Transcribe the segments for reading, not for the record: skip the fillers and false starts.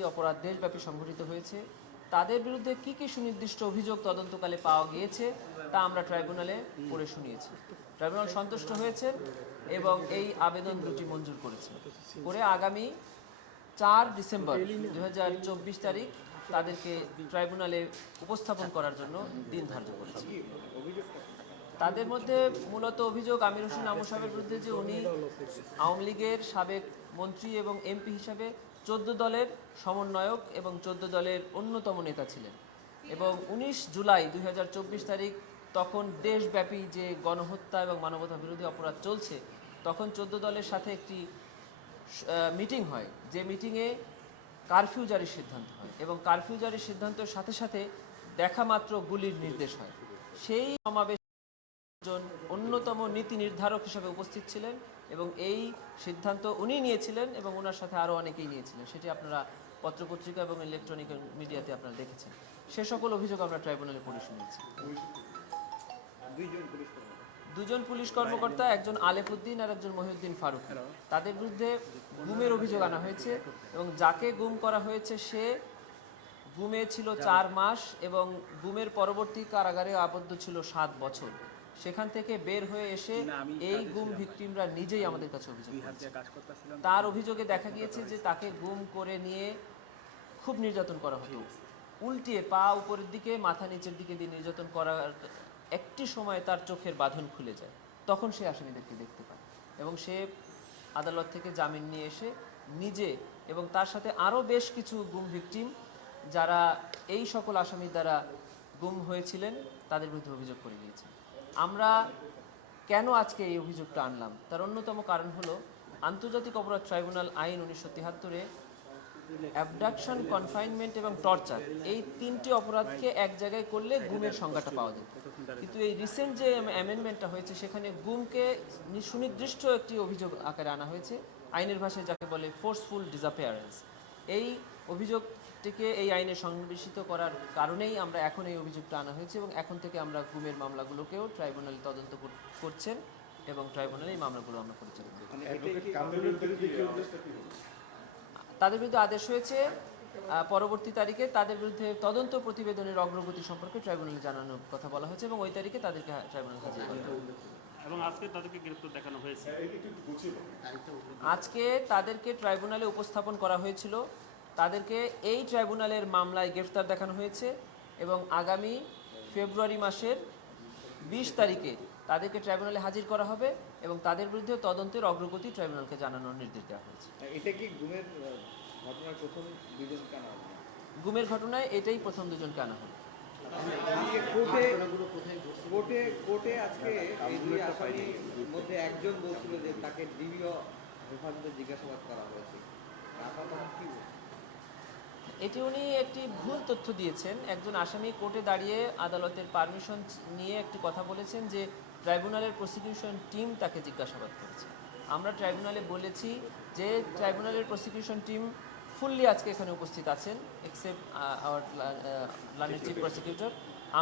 বিরোধী অপরাধ দেশব্যাপী সংঘটিত হয়েছে, তাদের বিরুদ্ধে কি কি সুনির্দিষ্ট অভিযোগ তদন্তকালে পাওয়া গিয়েছে তা আমরা ট্রাইব্যুনালে পড়ে শুনিয়েছি। ট্রাইব্যুনাল সন্তুষ্ট হয়েছেন এবং এই আবেদন দুটি মঞ্জুর করেছে করে আগামী 4 ডিসেম্বর 2024 তারিখ তাদেরকে ট্রাইব্যুনালে উপস্থাপন করার জন্য দিন ধার্য করেছে। তাদের মধ্যে মূলত অভিযোগ আমির হোসেন আমু সাহেবের বিরুদ্ধে যে উনি আওয়ামী লীগের সাবেক মন্ত্রী এবং এমপি হিসাবে 14 দলের সমন্বয়ক এবং 14 দলের অন্যতম নেতা ছিলেন এবং 19 জুলাই 2024 তারিখ তখন দেশব্যাপী যে গণহত্যা এবং মানবতা বিরোধী অপরাধ চলছে, তখন 14 দলের সাথে একটি মিটিং হয়, যে মিটিংয়ে কারফিউ জারির সিদ্ধান্ত হয় এবং কারফিউ জারির সিদ্ধান্তের সাথে সাথে দেখা মাত্র গুলির নির্দেশ হয়। সেই সমাবেশ একজন অন্যতম নীতি নির্ধারক হিসেবে উপস্থিত ছিলেন এবং এই সিদ্ধান্ত উনি নিয়েছিলেন এবং ওনার সাথে আরও অনেকেই নিয়েছিলেন। সেটি আপনারা পত্রপত্রিকা এবং ইলেকট্রনিক মিডিয়াতে আপনারা দেখেছেন। সে সকল অভিযোগ আমরা ট্রাইব্যুনালে পড়ে শুনিয়েছি। দুজন পুলিশ কর্মকর্তা, একজন আলেফউদ্দিন আর একজন মহিউদ্দিন ফারুক, তাদের বিরুদ্ধে গুমের অভিযোগ আনা হয়েছে এবং যাকে গুম করা হয়েছে সে গুমে ছিল 4 মাস এবং গুমের পরবর্তী কারাগারে আবদ্ধ ছিল 7 বছর। সেখান থেকে বের হয়ে এসে এই গুম ভিকটিমরা নিজেই আমাদের কাছে অভিযোগ করেছে। তার অভিযোগে দেখা গিয়েছে যে তাকে গুম করে নিয়ে খুব নির্যাতন করা হতো, উল্টিয়ে পা উপরের দিকে মাথা নিচের দিকে দিয়ে নির্যাতন করার একটি সময় তার চোখের বাঁধন খুলে যায়, তখন সে আসামিদেরকে দেখতে পায় এবং সে আদালত থেকে জামিন নিয়ে এসে নিজে এবং তার সাথে আরও বেশ কিছু গুম ভিকটিম যারা এই সকল আসামির দ্বারা গুম হয়েছিলেন তাদের বিরুদ্ধে অভিযোগ করে গিয়েছে। আমরা কেন আজকে এই অভিযোগটা আনলাম তার অন্যতম কারণ হলো আন্তর্জাতিক অপরাধ ট্রাইব্যুনাল আইন 1973-এ অ্যাবডাকশন, কনফাইনমেন্ট এবং টর্চার এই 3টি অপরাধকে এক জায়গায় করলে গুমের সংজ্ঞাটা পাওয়া যায়। কিন্তু এই রিসেন্ট যে অ্যামেন্ডমেন্টটা হয়েছে সেখানে গুমকে সুনির্দিষ্ট একটি অভিযোগ আকারে আনা হয়েছে, আইনের ভাষায় যাকে বলে ফোর্সফুল ডিসঅ্যাপিয়ারেন্স। এই অভিযোগটিকে এই আইনে সংবেশিত করার কারণেই আমরা এখন এই অভিযোগটা আনা হয়েছে এবং এখন থেকে আমরা গুমের মামলাগুলোকেও ট্রাইব্যুনাল তদন্ত করছেন এবং ট্রাইব্যুনালে এই মামলাগুলো আমরা পরিচালনা করছি। তাদের বিরুদ্ধে আদেশ হয়েছে পরবর্তী তারিখে তাদের বিরুদ্ধে তদন্ত প্রতিবেদনের অগ্রগতি সম্পর্কে ট্রাইব্যুনালে জানানোর কথা বলা হয়েছে এবং ওই তারিখে তাদেরকে ট্রাইব্যুনালে হাজির করা হবে। এবং আজকে তাদেরকে গ্রেফতার দেখানো হয়েছে। আজকে তাদেরকে ট্রাইব্যুনালে উপস্থাপন করা হয়েছিল, তাদেরকে এই ট্রাইব্যুনালের মামলায় গ্রেফতার দেখানো হয়েছে এবং আগামী ফেব্রুয়ারি মাসের 20 তারিখে তাদেরকে ট্রাইব্যুনালে হাজির করা হবে এবং তাদের বিরুদ্ধে তদন্তের অগ্রগতি ট্রাইব্যুনালকে জানানোর নির্দেশ দেওয়া হয়েছে। এটা কি গুমের ঘটনার প্রথম দুজনকে আনা হবে? গুমের ঘটনায় এটাই প্রথম দুজনকে আনা হবে। কোর্টে আজকে এই দুই আসামির মধ্যে একজন বলছিল যে তাকে ডিবিও হেফাজতে জিজ্ঞাসাবাদ করা হয়েছে। এটি উনি একটি ভুল তথ্য দিয়েছেন। একজন আসামি কোর্টে দাঁড়িয়ে আদালতের পারমিশন নিয়ে একটি কথা বলেছেন যে ট্রাইব্যুনালের প্রসিকিউশন টিম তাকে জিজ্ঞাসাবাদ করেছে। আমরা ট্রাইব্যুনালে বলেছি যে ট্রাইব্যুনালের প্রসিকিউশন টিম ফুললি আজকে এখানে উপস্থিত আছেন except our learned chief prosecutor.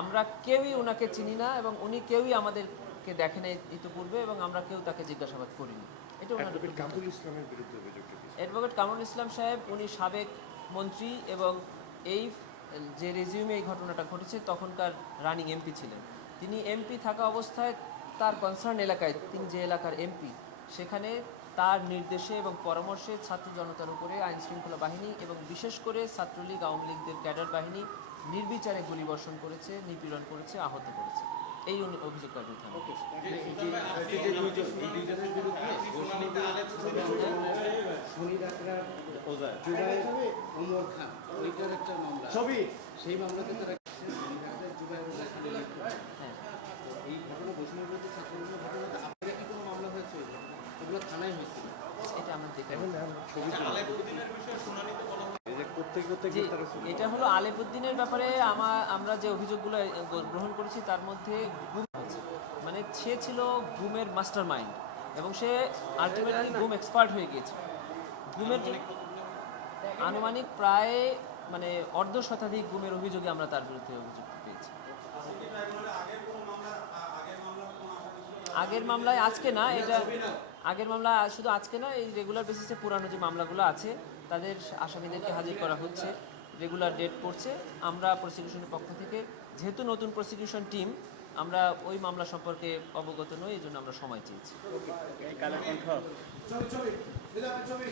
আমরা কেউই ওনাকে চিনি না এবং উনি কেউই আমাদেরকে দেখেন ইতিপূর্বে এবং আমরা কেউ তাকে জিজ্ঞাসাবাদ করিনি। এটা অ্যাডভোকেট কামরুল ইসলামের বিরুদ্ধে অভিযোগ। অ্যাডভোকেট কামরুল ইসলাম সাহেব উনি সাবেক মন্ত্রী এবং এই যে রেজিউমে এই ঘটনাটা ঘটেছে তখনকার রানিং এমপি ছিলেন। তিনি এমপি থাকা অবস্থায় তার কনসার্ন এলাকায়, তিনি যে এলাকার এমপি, সেখানে তার নির্দেশে এবং পরামর্শে ছাত্র জনতার উপরে আইন শৃঙ্খলা বাহিনী এবং বিশেষ করে ছাত্রলীগ আওয়ামী লীগদের ক্যাডার বাহিনী নির্বিচারে গুলিবর্ষণ করেছে, নিপীড়ন করেছে, আহত করেছে। এই অভিযোগটার বিরুদ্ধে সেই মামলাতে তারা মামলা হয়েছে, ওগুলো থানায় হয়েছিল। এটা আমরা দেখি। এটা হলো আলেফউদ্দিনের ব্যাপারে আমরা যে অভিযোগগুলো গ্রহণ করেছি তার মধ্যে গুম হয়েছে, মানে সে ছিল গুমের মাস্টার মাইন্ড এবং সে আলটিমেটলি গুম এক্সপার্ট হয়ে গিয়েছে। গুমের আনুমানিক প্রায় মানে অর্ধ শতাধিক গুমের অভিযোগে আমরা তার বিরুদ্ধে অভিযোগ পেয়েছি। আগের মামলায় আজকে না, এটা আগের মামলা শুধু আজকে না, এই রেগুলার বেসিসে পুরানো যে মামলাগুলো আছে তাদের আসামিদেরকে হাজির করা হচ্ছে, রেগুলার ডেট করছে। আমরা প্রসিকিউশনের পক্ষ থেকে যেহেতু নতুন প্রসিকিউশন টিম, আমরা ওই মামলা সম্পর্কে অবগত নই, এই জন্য আমরা সময় চেয়েছি। ছবি